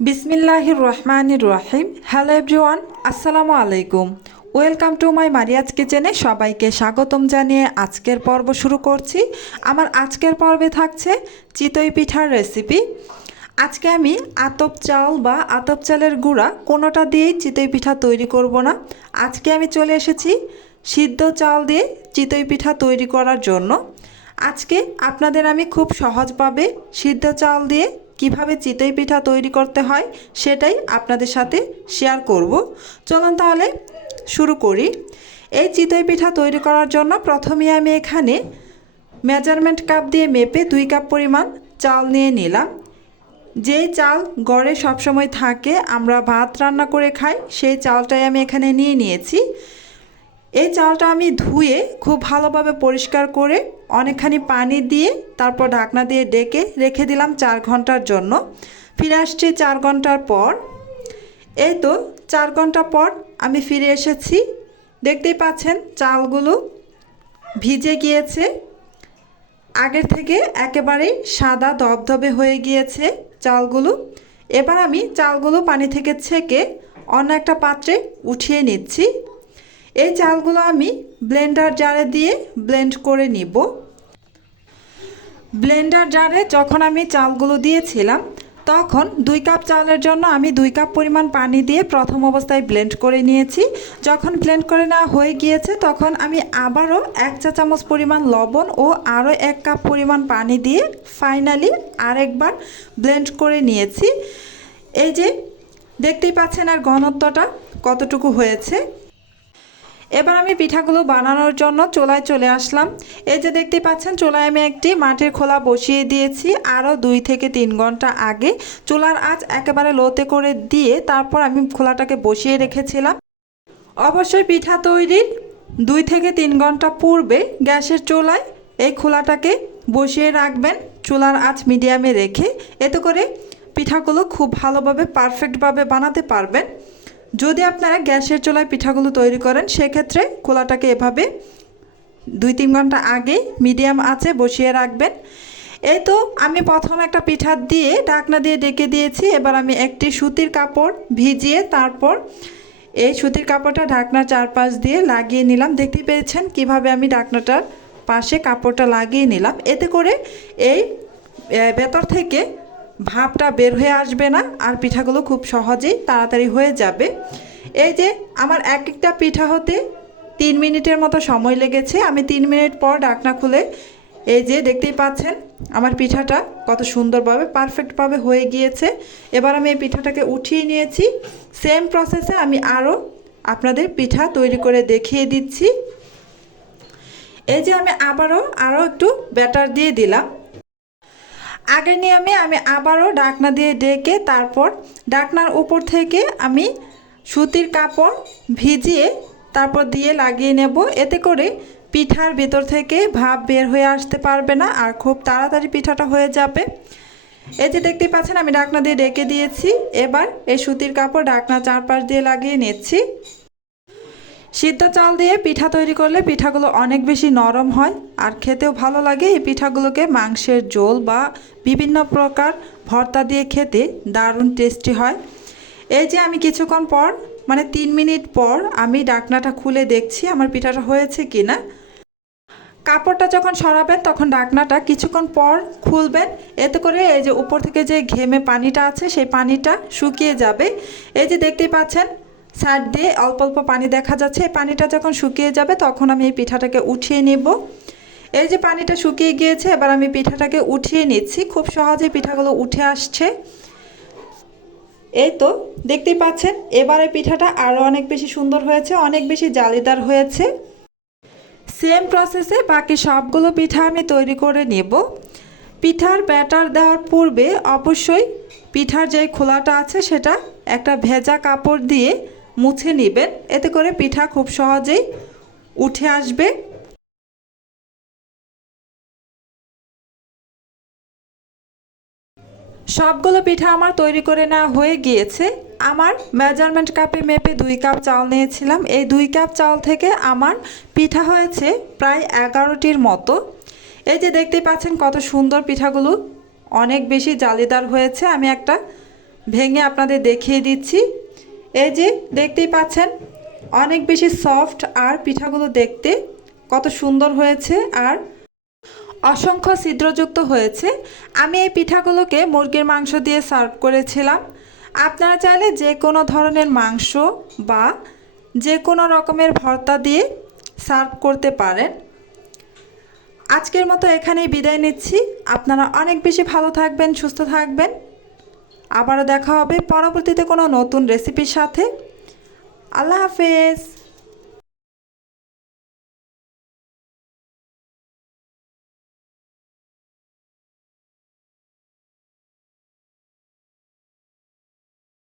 বিসমিল্লাহির রহমানির রহিম। Hello everyone, আসসালামু আলাইকুম। ওয়েলকাম টু মাই মারিয়াজ কিচেনে সবাইকে স্বাগতম জানিয়ে আজকের পর্ব শুরু করছি। আমার আজকের পর্বে থাকছে চিতই পিঠার রেসিপি আজকে আমি আতপ চাল বা আতপ চালের গুঁড়া কোনোটা দিয়েই চিতই পিঠা তৈরি করব না। আজকে আমি চলে এসেছি সিদ্ধ চাল দিয়ে চিতই পিঠা তৈরি করার জন্য। আজকে আপনাদের আমি খুব সহজভাবে সিদ্ধ চাল দিয়ে কীভাবে চিতই পিঠা তৈরি করতে হয় সেটাই আপনাদের সাথে শেয়ার করব। চলুন তাহলে শুরু করি। এই চিতই পিঠা তৈরি করার জন্য প্রথমে আমি এখানে মেজারমেন্ট কাপ দিয়ে মেপে দুই কাপ পরিমাণ চাল নিয়ে নিলাম। যেই চাল গড়ে সবসময় থাকে, আমরা ভাত রান্না করে খাই, সেই চালটাই আমি এখানে নিয়ে নিয়েছি। এই চালটা আমি ধুয়ে খুব ভালোভাবে পরিষ্কার করে অনেকখানি পানি দিয়ে তারপর ঢাকনা দিয়ে ডেকে রেখে দিলাম চার ঘণ্টার জন্য। ফিরে আসছি চার ঘণ্টার পর। এই তো চার ঘণ্টা পর আমি ফিরে এসেছি। দেখতেই পাচ্ছেন চালগুলো ভিজে গিয়েছে। আগের থেকে একেবারেই সাদা দবদবে হয়ে গিয়েছে চালগুলো। এবার আমি চালগুলো পানি থেকে ছেঁকে অন্য একটা পাত্রে উঠিয়ে নিচ্ছি। এই চালগুলো আমি ব্লেন্ডার জারে দিয়ে ব্লেন্ড করে নিব। ব্লেন্ডার জারে যখন আমি চালগুলো দিয়েছিলাম, তখন দুই কাপ চালের জন্য আমি দুই কাপ পরিমাণ পানি দিয়ে প্রথম অবস্থায় ব্লেন্ড করে নিয়েছি। যখন ব্লেন্ড করে নেওয়া হয়ে গিয়েছে, তখন আমি আবারও এক চা চামচ পরিমাণ লবণ ও আরও এক কাপ পরিমাণ পানি দিয়ে ফাইনালি আরেকবার ব্লেন্ড করে নিয়েছি। এই যে, দেখতেই পাচ্ছেন আর ঘনত্বটা কতটুকু হয়েছে। এবার আমি পিঠাগুলো বানানোর জন্য চোলায় চলে আসলাম। এই যে দেখতে পাচ্ছেন, চোলায় আমি একটি মাটির খোলা বসিয়ে দিয়েছি আরও দুই থেকে তিন ঘণ্টা আগে। চুলার আঁচ একেবারে লোতে করে দিয়ে তারপর আমি খোলাটাকে বসিয়ে রেখেছিলাম। অবশ্যই পিঠা তৈরির দুই থেকে তিন ঘণ্টা পূর্বে গ্যাসের চোলায় এই খোলাটাকে বসিয়ে রাখবেন চুলার আঁচ মিডিয়ামে রেখে। এতে করে পিঠাগুলো খুব ভালোভাবে পারফেক্টভাবে বানাতে পারবেন। যদি আপনারা গ্যাসের চুলায় পিঠাগুলো তৈরি করেন, সেক্ষেত্রে খোলাটাকে এভাবে দুই তিন ঘণ্টা আগে মিডিয়াম আছে বসিয়ে রাখবেন। এই তো আমি প্রথম একটা পিঠা দিয়ে ঢাকনা দিয়ে ডেকে দিয়েছি। এবার আমি একটি সুতির কাপড় ভিজিয়ে তারপর এই সুতির কাপড়টা ঢাকনার চারপাশ দিয়ে লাগিয়ে নিলাম। দেখতে পেয়েছেন কীভাবে আমি ঢাকনাটার পাশে কাপড়টা লাগিয়ে নিলাম। এতে করে এই ভেতর থেকে ভাবটা বের হয়ে আসবে না আর পিঠাগুলো খুব সহজেই তাড়াতাড়ি হয়ে যাবে। এই যে আমার এক একটা পিঠা হতে তিন মিনিটের মতো সময় লেগেছে। আমি তিন মিনিট পর ডাকনা খুলে এই যে দেখতেই পাচ্ছেন, আমার পিঠাটা কত সুন্দরভাবে পারফেক্টভাবে হয়ে গিয়েছে। এবার আমি এই পিঠাটাকে উঠিয়ে নিয়েছি। সেম প্রসেসে আমি আরও আপনাদের পিঠা তৈরি করে দেখিয়ে দিচ্ছি। এই যে আমি আবারও আরও একটু ব্যাটার দিয়ে দিলাম। আগের নিয়মে আমি আবারও ডাকনা দিয়ে ডেকে তারপর ডাকনার উপর থেকে আমি সুতির কাপড় ভিজিয়ে তারপর দিয়ে লাগিয়ে নেব। এতে করে পিঠার ভেতর থেকে ভাব বের হয়ে আসতে পারবে না আর খুব তাড়াতাড়ি পিঠাটা হয়ে যাবে। এই যে দেখতে পাচ্ছেন, আমি ডাকনা দিয়ে ডেকে দিয়েছি। এবার এই সুতির কাপড় ডাকনা চারপাশ দিয়ে লাগিয়ে নিচ্ছি। সিদ্ধ চাল দিয়ে পিঠা তৈরি করলে পিঠাগুলো অনেক বেশি নরম হয়, আর খেতেও ভালো লাগে। এই পিঠাগুলোকে মাংসের ঝোল বা বিভিন্ন প্রকার ভর্তা দিয়ে খেতে দারুণ টেস্টি হয়। এই যে আমি কিছুক্ষণ পর মানে তিন মিনিট পর আমি ডাকনাটা খুলে দেখছি আমার পিঠাটা হয়েছে কি না কাপড়টা যখন সরাবেন, তখন ডাকনাটা কিছুক্ষণ পর খুলবেন। এতে করে এই যে উপর থেকে যে ঘেমে পানিটা আছে, সেই পানিটা শুকিয়ে যাবে। এই যে দেখতেই পাচ্ছেন সাইড দিয়ে অল্প অল্প পানি দেখা যাচ্ছে। এই পানিটা যখন শুকিয়ে যাবে, তখন আমি এই পিঠাটাকে উঠিয়ে নেব। এই যে পানিটা শুকিয়ে গিয়েছে, এবার আমি পিঠাটাকে উঠিয়ে নিচ্ছি। খুব সহজে পিঠাগুলো উঠে আসছে। এই তো, দেখতেই পাচ্ছেন, এবারে পিঠাটা আরও অনেক বেশি সুন্দর হয়েছে, অনেক বেশি জালিদার হয়েছে। সেম প্রসেসে বাকি সবগুলো পিঠা আমি তৈরি করে নেব। পিঠার ব্যাটার দেওয়ার পূর্বে অবশ্যই পিঠার যে খোলাটা আছে, সেটা একটা ভেজা কাপড় দিয়ে মুছে নেবেন। এতে করে পিঠা খুব সহজেই উঠে আসবে। সবগুলো পিঠা আমার তৈরি করে নেওয়া হয়ে গিয়েছে। আমার মেজারমেন্ট কাপে মেপে দুই কাপ চাল নিয়েছিলাম। এই দুই কাপ চাল থেকে আমার পিঠা হয়েছে প্রায় এগারোটির মতো। এই যে দেখতেই পাচ্ছেন কত সুন্দর পিঠাগুলো। অনেক বেশি জালিদার হয়েছে। আমি একটা ভেঙে আপনাদের দেখিয়ে দিচ্ছি। এই যে দেখতেই পাচ্ছেন, অনেক বেশি সফট আর পিঠাগুলো দেখতে কত সুন্দর হয়েছে আর অসংখ্য ছিদ্রযুক্ত হয়েছে। আমি এই পিঠাগুলোকে মুরগির মাংস দিয়ে সার্ভ করেছিলাম। আপনারা চাইলে যে কোনো ধরনের মাংস বা যে কোনো রকমের ভর্তা দিয়ে সার্ভ করতে পারেন। আজকের মতো এখানেই বিদায় নিচ্ছি। আপনারা অনেক বেশি ভালো থাকবেন, সুস্থ থাকবেন। আবারও দেখা হবে। পরবর্তীতে কোনো নতুন রেসিপির সাথে। আল্লাহ হাফেজ।